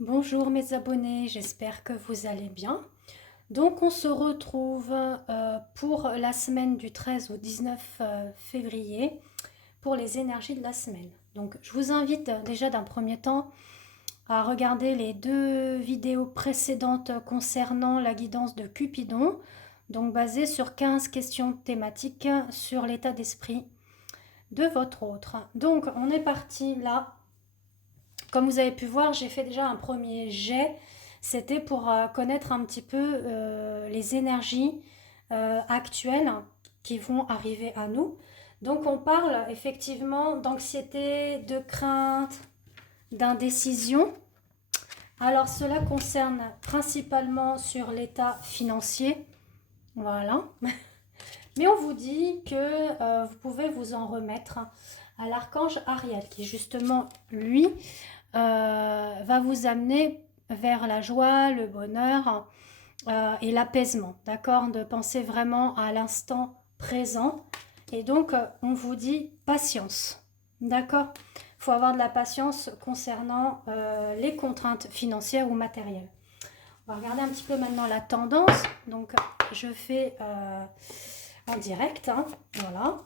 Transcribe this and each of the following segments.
Bonjour mes abonnés, j'espère que vous allez bien. Donc on se retrouve pour la semaine du 13 au 19 février pour les énergies de la semaine. Donc je vous invite déjà d'un premier temps à regarder les deux vidéos précédentes concernant la guidance de Cupidon, donc basées sur 15 questions thématiques sur l'état d'esprit de votre autre. Donc on est parti là. Comme vous avez pu voir, j'ai fait déjà un premier jet. C'était pour connaître un petit peu les énergies actuelles qui vont arriver à nous. Donc on parle effectivement d'anxiété, de crainte, d'indécision. Alors cela concerne principalement sur l'état financier. Voilà. Mais on vous dit que vous pouvez vous en remettre à l'archange Ariel qui justement lui va vous amener vers la joie, le bonheur et l'apaisement, d'accord? De penser vraiment à l'instant présent. Et donc, on vous dit patience, d'accord? Il faut avoir de la patience concernant les contraintes financières ou matérielles. On va regarder un petit peu maintenant la tendance. Donc, je fais en direct, hein, voilà.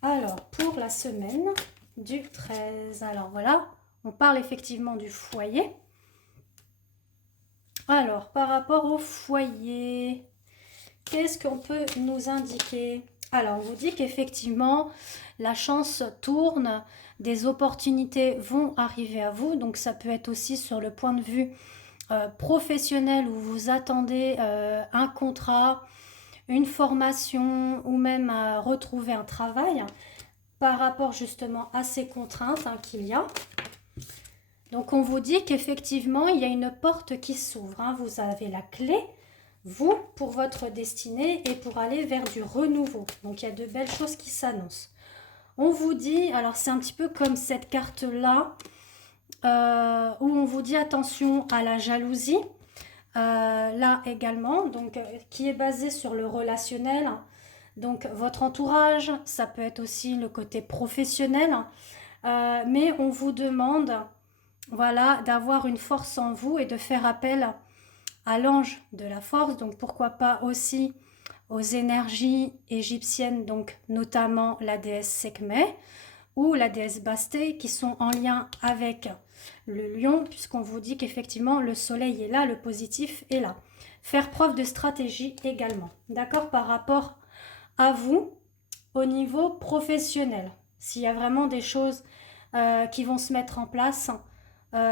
Alors, pour la semaine du 13, alors voilà, on parle effectivement du foyer. Alors, par rapport au foyer, qu'est-ce qu'on peut nous indiquer? Alors, on vous dit qu'effectivement, la chance tourne, des opportunités vont arriver à vous. Donc, ça peut être aussi sur le point de vue professionnel où vous attendez un contrat, une formation ou même à retrouver un travail par rapport justement à ces contraintes qu'il y a. Donc on vous dit qu'effectivement il y a une porte qui s'ouvre, hein. Vous avez la clé, vous, pour votre destinée et pour aller vers du renouveau. Donc il y a de belles choses qui s'annoncent. On vous dit, alors c'est un petit peu comme cette carte-là, où on vous dit attention à la jalousie, là également, donc qui est basée sur le relationnel. Donc votre entourage, ça peut être aussi le côté professionnel, mais on vous demande, voilà, d'avoir une force en vous et de faire appel à l'ange de la force. Donc pourquoi pas aussi aux énergies égyptiennes, donc notamment la déesse Sekhmet ou la déesse Bastet, qui sont en lien avec le lion, puisqu'on vous dit qu'effectivement le soleil est là, le positif est là. Faire preuve de stratégie également, d'accord, par rapport à vous au niveau professionnel. S'il y a vraiment des choses qui vont se mettre en place,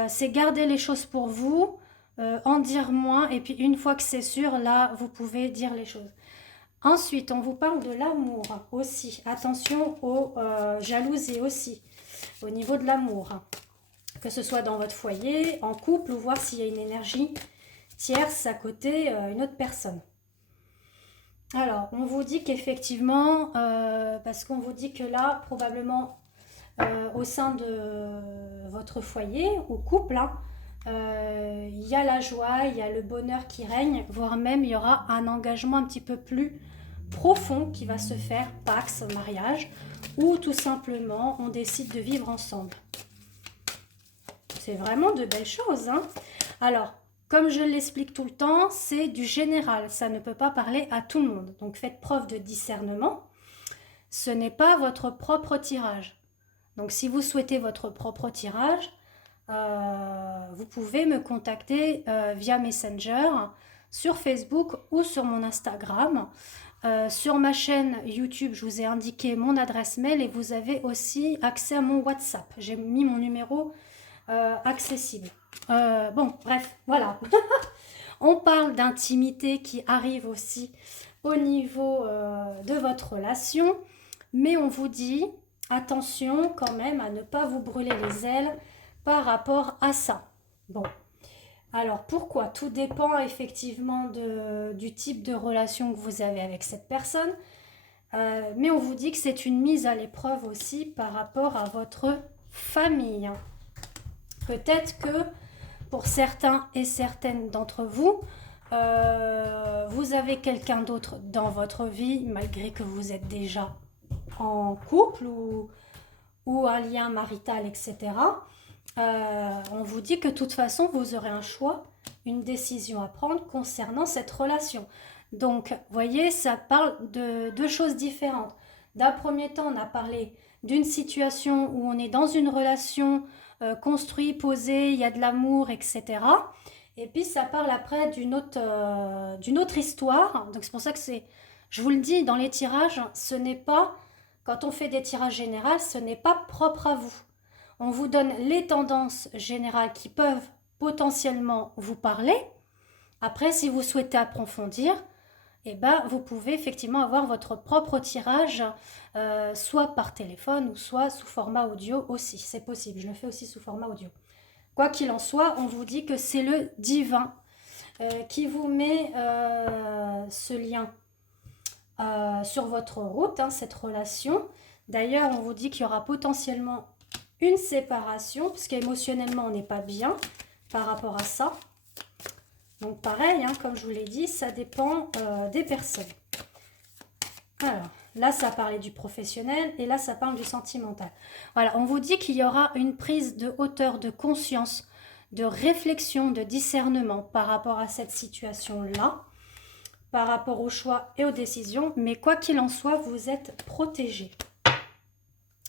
c'est garder les choses pour vous, en dire moins, et puis une fois que c'est sûr, là, vous pouvez dire les choses. Ensuite, on vous parle de l'amour aussi. Attention aux jalousies aussi, au niveau de l'amour. Que ce soit dans votre foyer, en couple, ou voir s'il y a une énergie tierce à côté, une autre personne. Alors, on vous dit qu'effectivement, parce qu'on vous dit que là, probablement, au sein de votre foyer ou couple, hein, il y a la joie, il y a le bonheur qui règne, voire même il y aura un engagement un petit peu plus profond qui va se faire, pax, mariage, ou tout simplement on décide de vivre ensemble. C'est vraiment de belles choses, hein. Alors, comme je l'explique tout le temps, c'est du général, ça ne peut pas parler à tout le monde. Donc faites preuve de discernement. Ce n'est pas votre propre tirage. Donc si vous souhaitez votre propre tirage, vous pouvez me contacter via Messenger, sur Facebook ou sur mon Instagram. Sur ma chaîne YouTube, je vous ai indiqué mon adresse mail et vous avez aussi accès à mon WhatsApp. J'ai mis mon numéro accessible. Bon, bref, voilà. On parle d'intimité qui arrive aussi au niveau de votre relation, mais on vous dit attention quand même à ne pas vous brûler les ailes par rapport à ça. Bon, alors pourquoi? Tout dépend effectivement du type de relation que vous avez avec cette personne, mais on vous dit que c'est une mise à l'épreuve aussi par rapport à votre famille. Peut-être que pour certains et certaines d'entre vous, vous avez quelqu'un d'autre dans votre vie, malgré que vous êtes déjà en couple ou un lien marital, etc. on vous dit que de toute façon, vous aurez un choix, une décision à prendre concernant cette relation. Donc, vous voyez, ça parle de deux choses différentes. D'un premier temps, on a parlé d'une situation où on est dans une relation construite, posée, il y a de l'amour, etc. Et puis, ça parle après d'une autre histoire. Donc, c'est pour ça que je vous le dis, dans les tirages, ce n'est pas, quand on fait des tirages généraux, ce n'est pas propre à vous. On vous donne les tendances générales qui peuvent potentiellement vous parler. Après, si vous souhaitez approfondir, eh ben, vous pouvez effectivement avoir votre propre tirage, soit par téléphone ou soit sous format audio aussi. C'est possible, je le fais aussi sous format audio. Quoi qu'il en soit, on vous dit que c'est le divin qui vous met ce lien sur votre route, hein, cette relation. D'ailleurs, on vous dit qu'il y aura potentiellement une séparation, puisqu'émotionnellement, on n'est pas bien par rapport à ça. Donc pareil, hein, comme je vous l'ai dit, ça dépend des personnes. Alors, là, ça parlait du professionnel et là, ça parle du sentimental. Voilà, on vous dit qu'il y aura une prise de hauteur, de conscience, de réflexion, de discernement par rapport à cette situation-là, par rapport aux choix et aux décisions. Mais quoi qu'il en soit, vous êtes protégé.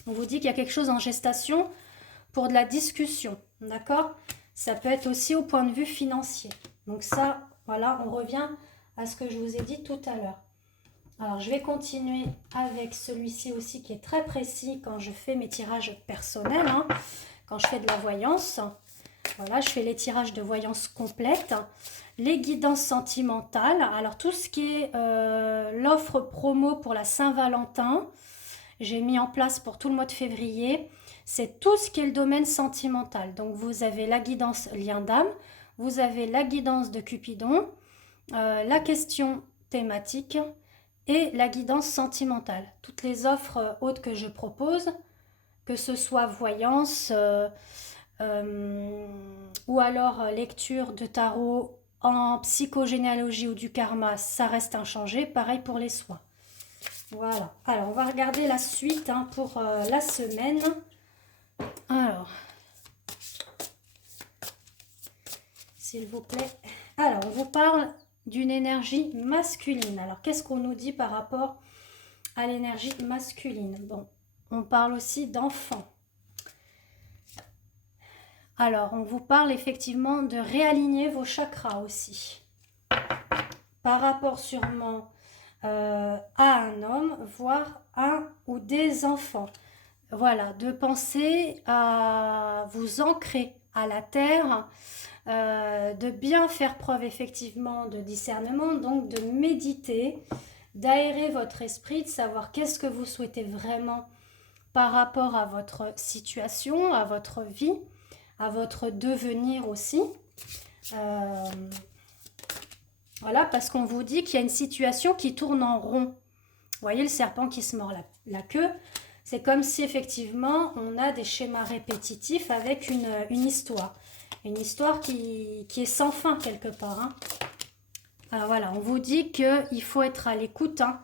On vous dit qu'il y a quelque chose en gestation pour de la discussion, d'accord? Ça peut être aussi au point de vue financier. Donc ça, voilà, on revient à ce que je vous ai dit tout à l'heure. Alors, je vais continuer avec celui-ci aussi qui est très précis quand je fais mes tirages personnels, hein, quand je fais de la voyance. Voilà, je fais les tirages de voyance complète. Les guidances sentimentales. Alors, tout ce qui est l'offre promo pour la Saint-Valentin, j'ai mis en place pour tout le mois de février. C'est tout ce qui est le domaine sentimental. Donc, vous avez la guidance lien d'âme, vous avez la guidance de Cupidon, la question thématique et la guidance sentimentale. Toutes les offres autres que je propose, que ce soit voyance ou alors lecture de tarot en psychogénéalogie ou du karma, ça reste inchangé. Pareil pour les soins. Voilà. Alors, on va regarder la suite hein, pour la semaine. Alors, s'il vous plaît. Alors, on vous parle d'une énergie masculine. Alors, qu'est-ce qu'on nous dit par rapport à l'énergie masculine? Bon, on parle aussi d'enfants. Alors, on vous parle effectivement de réaligner vos chakras aussi. Par rapport sûrement à un homme, voire un ou des enfants. Voilà, de penser à vous ancrer à la terre, de bien faire preuve effectivement de discernement, donc de méditer, d'aérer votre esprit, de savoir qu'est-ce que vous souhaitez vraiment par rapport à votre situation, à votre vie, à votre devenir aussi. Voilà, parce qu'on vous dit qu'il y a une situation qui tourne en rond. Vous voyez le serpent qui se mord la queue. C'est comme si effectivement on a des schémas répétitifs avec une histoire. Une histoire qui est sans fin quelque part. Hein. Alors voilà, on vous dit qu'il faut être à l'écoute hein,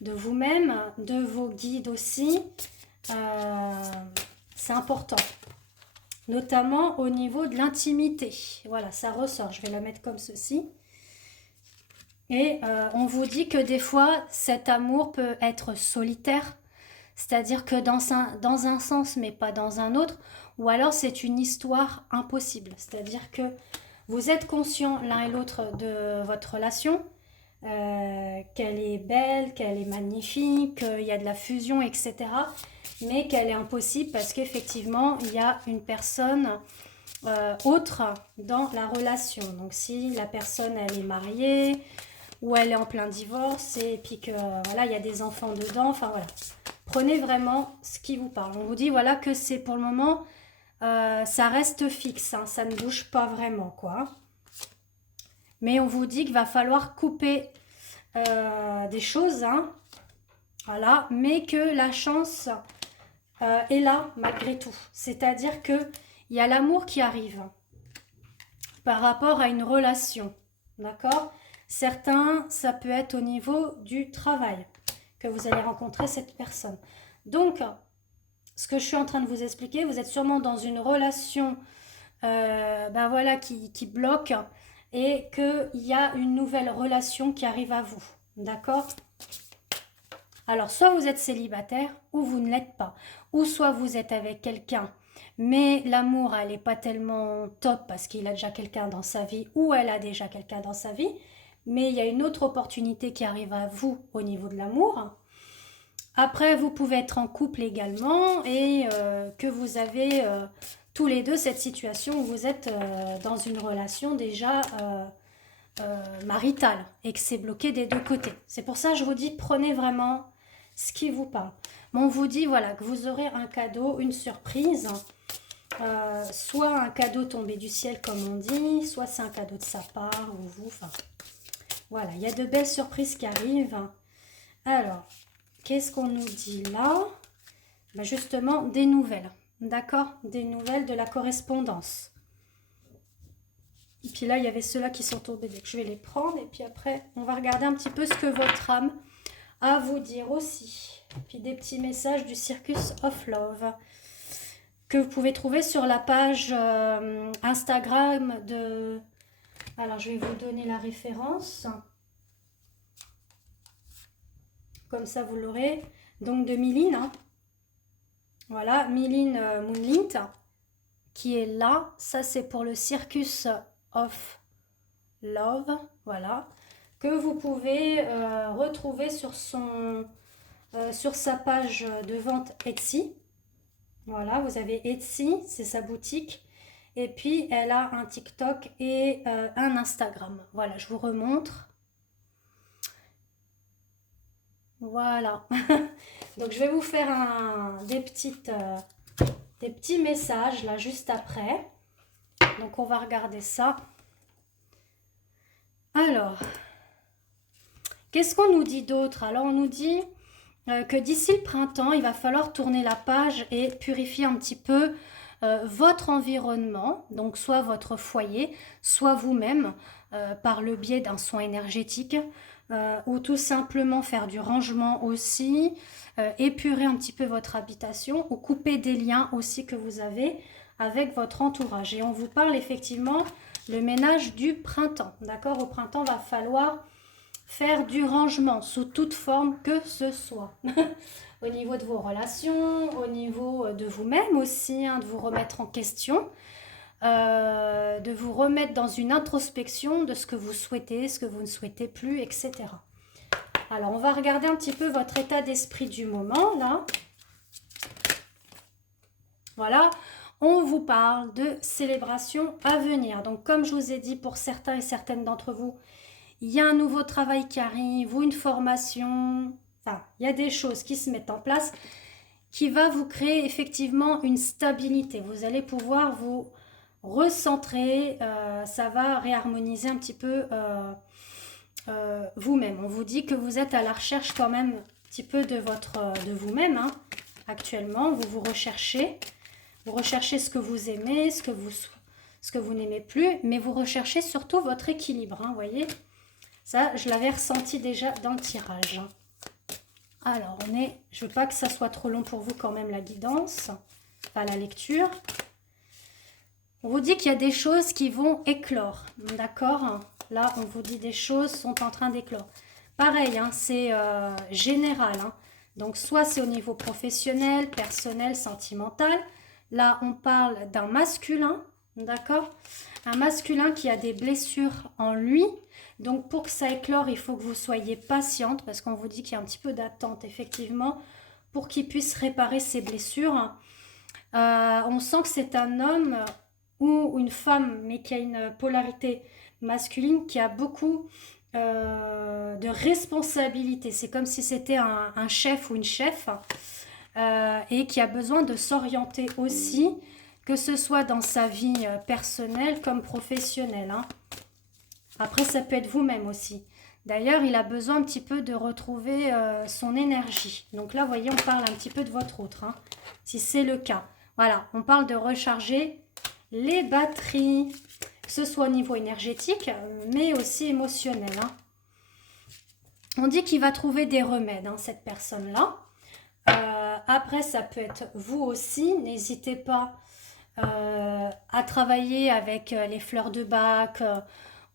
de vous-même, de vos guides aussi. C'est important. Notamment au niveau de l'intimité. Voilà, ça ressort. Je vais la mettre comme ceci. Et on vous dit que des fois, cet amour peut être solitaire. C'est-à-dire que dans un sens, mais pas dans un autre. Ou alors, c'est une histoire impossible. C'est-à-dire que vous êtes conscient l'un et l'autre de votre relation. Qu'elle est belle, qu'elle est magnifique, qu'il y a de la fusion, etc. Mais qu'elle est impossible parce qu'effectivement, il y a une personne autre dans la relation. Donc, si la personne, elle est mariée ou elle est en plein divorce et puis que voilà, il y a des enfants dedans, enfin voilà. Prenez vraiment ce qui vous parle. On vous dit voilà que c'est pour le moment, ça reste fixe, hein, ça ne bouge pas vraiment quoi. Mais on vous dit qu'il va falloir couper des choses, hein, voilà, mais que la chance est là malgré tout. C'est-à-dire qu'il y a l'amour qui arrive par rapport à une relation, d'accord? Certains, ça peut être au niveau du travail que vous allez rencontrer cette personne. Donc, ce que je suis en train de vous expliquer, vous êtes sûrement dans une relation ben voilà, qui bloque et qu'il y a une nouvelle relation qui arrive à vous. D'accord? Alors, soit vous êtes célibataire ou vous ne l'êtes pas. Ou soit vous êtes avec quelqu'un, mais l'amour, elle n'est pas tellement top parce qu'il a déjà quelqu'un dans sa vie ou elle a déjà quelqu'un dans sa vie. Mais il y a une autre opportunité qui arrive à vous au niveau de l'amour. Après, vous pouvez être en couple également et que vous avez tous les deux cette situation où vous êtes dans une relation déjà maritale et que c'est bloqué des deux côtés. C'est pour ça que je vous dis, prenez vraiment ce qui vous parle. Mais on vous dit voilà que vous aurez un cadeau, une surprise, soit un cadeau tombé du ciel comme on dit, soit c'est un cadeau de sa part ou vous. Enfin, voilà, il y a de belles surprises qui arrivent. Alors, qu'est-ce qu'on nous dit là? Ben justement, des nouvelles. D'accord? Des nouvelles de la correspondance. Et puis là, il y avait ceux-là qui sont tombés. Donc, je vais les prendre. Et puis après, on va regarder un petit peu ce que votre âme a à vous dire aussi. Et puis des petits messages du Circus of Love que vous pouvez trouver sur la page Instagram de... Alors, je vais vous donner la référence. Comme ça, vous l'aurez. Donc, de Miline. Hein. Voilà, Miline Moonlint qui est là. Ça, c'est pour le Circus of Love. Voilà. Que vous pouvez retrouver sur sa page de vente Etsy. Voilà, vous avez Etsy, c'est sa boutique. Et puis, elle a un TikTok et un Instagram. Voilà, je vous remontre. Voilà. Donc, je vais vous faire des petits messages là juste après. Donc, on va regarder ça. Alors, qu'est-ce qu'on nous dit d'autre? Alors, on nous dit que d'ici le printemps, il va falloir tourner la page et purifier un petit peu votre environnement, donc soit votre foyer, soit vous-même, par le biais d'un soin énergétique, ou tout simplement faire du rangement aussi, épurer un petit peu votre habitation, ou couper des liens aussi que vous avez avec votre entourage. Et on vous parle effectivement le ménage du printemps, d'accord? Au printemps, va falloir faire du rangement sous toute forme que ce soit. Au niveau de vos relations, au niveau de vous-même aussi, hein, de vous remettre en question, de vous remettre dans une introspection de ce que vous souhaitez, ce que vous ne souhaitez plus, etc. Alors, on va regarder un petit peu votre état d'esprit du moment, là. Voilà, on vous parle de célébration à venir. Donc, comme je vous ai dit, pour certains et certaines d'entre vous, il y a un nouveau travail qui arrive ou une formation. Enfin, il y a des choses qui se mettent en place qui va vous créer effectivement une stabilité. Vous allez pouvoir vous recentrer, ça va réharmoniser un petit peu vous-même. On vous dit que vous êtes à la recherche quand même un petit peu de vous-même hein, actuellement. Vous recherchez. Vous recherchez ce que vous aimez, ce que vous n'aimez plus, mais vous recherchez surtout votre équilibre, hein, voyez. Ça, je l'avais ressenti déjà dans le tirage. Alors, je ne veux pas que ça soit trop long pour vous quand même, la guidance, enfin la lecture. On vous dit qu'il y a des choses qui vont éclore, d'accord? Là, on vous dit des choses sont en train d'éclore. Pareil, hein, c'est général. Hein. Donc, soit c'est au niveau professionnel, personnel, sentimental. Là, on parle d'un masculin, d'accord? Un masculin qui a des blessures en lui. Donc, pour que ça éclore, il faut que vous soyez patiente parce qu'on vous dit qu'il y a un petit peu d'attente, effectivement, pour qu'il puisse réparer ses blessures. On sent que c'est un homme ou une femme, mais qui a une polarité masculine, qui a beaucoup de responsabilités. C'est comme si c'était un chef ou une chef et qui a besoin de s'orienter aussi, que ce soit dans sa vie personnelle comme professionnelle. Hein. Après, ça peut être vous-même aussi. D'ailleurs, il a besoin un petit peu de retrouver son énergie. Donc là, vous voyez, on parle un petit peu de votre autre, hein, si c'est le cas. Voilà, on parle de recharger les batteries, que ce soit au niveau énergétique, mais aussi émotionnel. Hein. On dit qu'il va trouver des remèdes, hein, cette personne-là. Après, ça peut être vous aussi. N'hésitez pas à travailler avec les fleurs de bac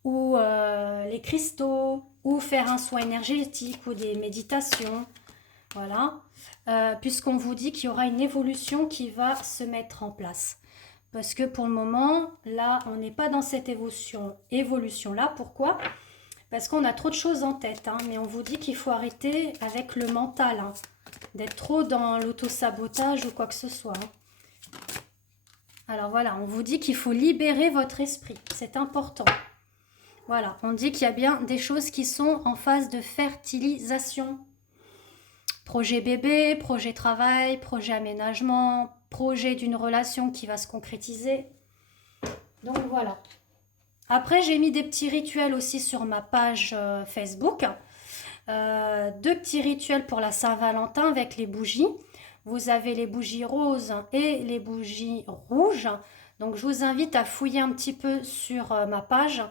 ou les cristaux ou faire un soin énergétique ou des méditations. Voilà. Puisqu'on vous dit qu'il y aura une évolution qui va se mettre en place. Parce que pour le moment, là, on n'est pas dans cette évolution-là. Pourquoi? Parce qu'on a trop de choses en tête. Hein, mais on vous dit qu'il faut arrêter avec le mental. Hein, d'être trop dans l'auto-sabotage ou quoi que ce soit. Hein. Alors voilà, on vous dit qu'il faut libérer votre esprit. C'est important. Voilà, on dit qu'il y a bien des choses qui sont en phase de fertilisation. Projet bébé, projet travail, projet aménagement, projet d'une relation qui va se concrétiser. Donc voilà. Après, j'ai mis des petits rituels aussi sur ma page Facebook. 2 petits rituels pour la Saint-Valentin avec les bougies. Vous avez les bougies roses et les bougies rouges. Donc je vous invite à fouiller un petit peu sur ma page.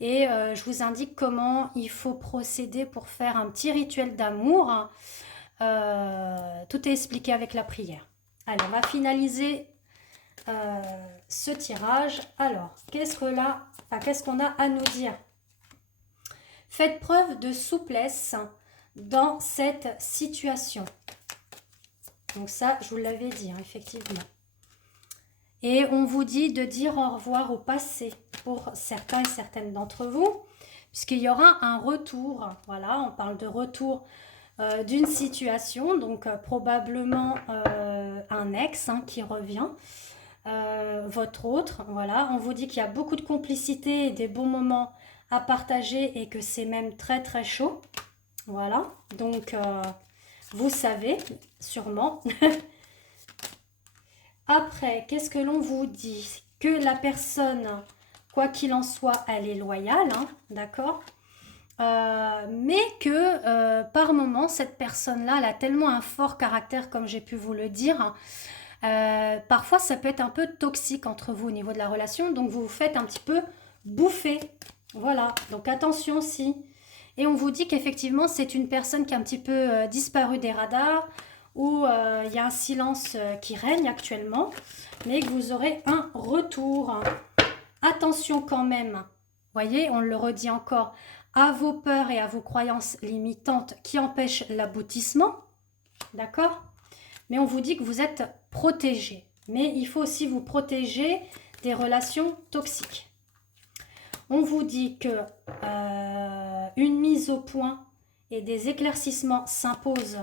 Et je vous indique comment il faut procéder pour faire un petit rituel d'amour. Tout est expliqué avec la prière. Allez, on va finaliser ce tirage. Alors, qu'est-ce qu'on a à nous dire? Faites preuve de souplesse dans cette situation. Donc ça, je vous l'avais dit, hein, effectivement. Et on vous dit de dire au revoir au passé pour certains et certaines d'entre vous, puisqu'il y aura un retour. Voilà, on parle de retour d'une situation, donc probablement un ex hein, qui revient, votre autre. Voilà, on vous dit qu'il y a beaucoup de complicité et des bons moments à partager et que c'est même très très chaud. Voilà, donc vous savez sûrement. Après, qu'est-ce que l'on vous dit? Que la personne, quoi qu'il en soit, elle est loyale, hein, d'accord? Mais que par moment, cette personne-là, elle a tellement un fort caractère, comme j'ai pu vous le dire. Parfois, ça peut être un peu toxique entre vous au niveau de la relation, donc vous vous faites un petit peu bouffer. Voilà, donc attention aussi. Et on vous dit qu'effectivement, c'est une personne qui a un petit peu disparu des radars, où il y a un silence qui règne actuellement, mais que vous aurez un retour. Attention quand même, voyez, on le redit encore, à vos peurs et à vos croyances limitantes qui empêchent l'aboutissement, d'accord? Mais on vous dit que vous êtes protégé, mais il faut aussi vous protéger des relations toxiques. On vous dit que une mise au point et des éclaircissements s'imposent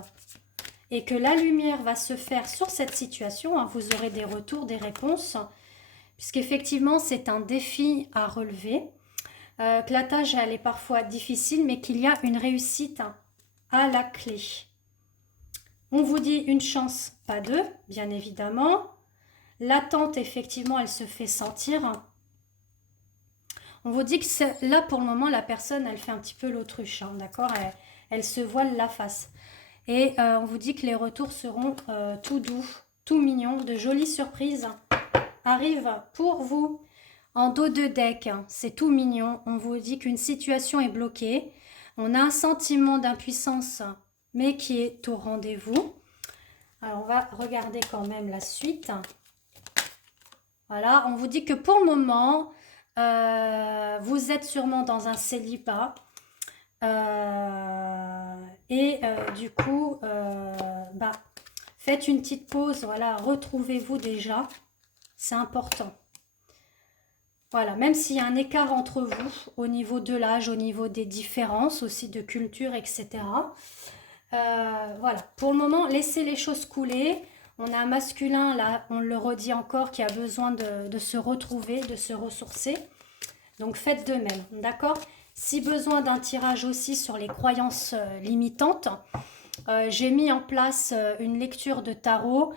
et que la lumière va se faire sur cette situation. Hein, vous aurez des retours, des réponses, puisqu'effectivement, c'est un défi à relever. Que la tâche, elle est parfois difficile, mais qu'il y a une réussite à la clé. On vous dit une chance, pas deux, bien évidemment. L'attente, effectivement, elle se fait sentir. On vous dit que là, pour le moment, la personne, elle fait un petit peu l'autruche, hein, d'accord? Elle se voile la face. Et on vous dit que les retours seront tout doux, tout mignons, de jolies surprises arrivent pour vous. En dos de deck, c'est tout mignon. On vous dit qu'une situation est bloquée. On a un sentiment d'impuissance, mais qui est au rendez-vous. Alors, on va regarder quand même la suite. Voilà, on vous dit que pour le moment, vous êtes sûrement dans un célibat. Du coup, faites une petite pause. Voilà, retrouvez-vous déjà. C'est important. Voilà, même s'il y a un écart entre vous au niveau de l'âge, au niveau des différences aussi de culture, etc. Voilà, pour le moment, laissez les choses couler. On a un masculin, là, on le redit encore, qui a besoin de se retrouver, de se ressourcer. Donc, faites de même, d'accord? Si besoin d'un tirage aussi sur les croyances limitantes, j'ai mis en place une lecture de tarot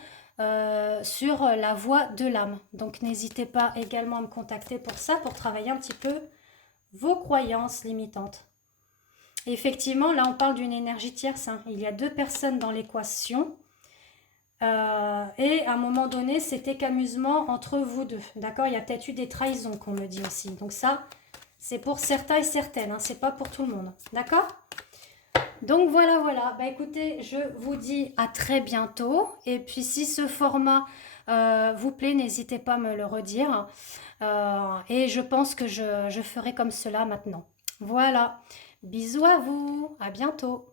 sur la voie de l'âme. Donc n'hésitez pas également à me contacter pour ça, pour travailler un petit peu vos croyances limitantes. Et effectivement, là on parle d'une énergie tierce. Hein. Il y a 2 personnes dans l'équation. Et à un moment donné, c'était qu'amusement entre vous deux. D'accord? Il y a peut-être eu des trahisons qu'on me dit aussi. Donc ça, c'est pour certains et certaines. Hein. C'est pas pour tout le monde. D'accord? Donc voilà, voilà. Bah écoutez, je vous dis à très bientôt. Et puis si ce format vous plaît, n'hésitez pas à me le redire. Et je pense que je ferai comme cela maintenant. Voilà. Bisous à vous. À bientôt.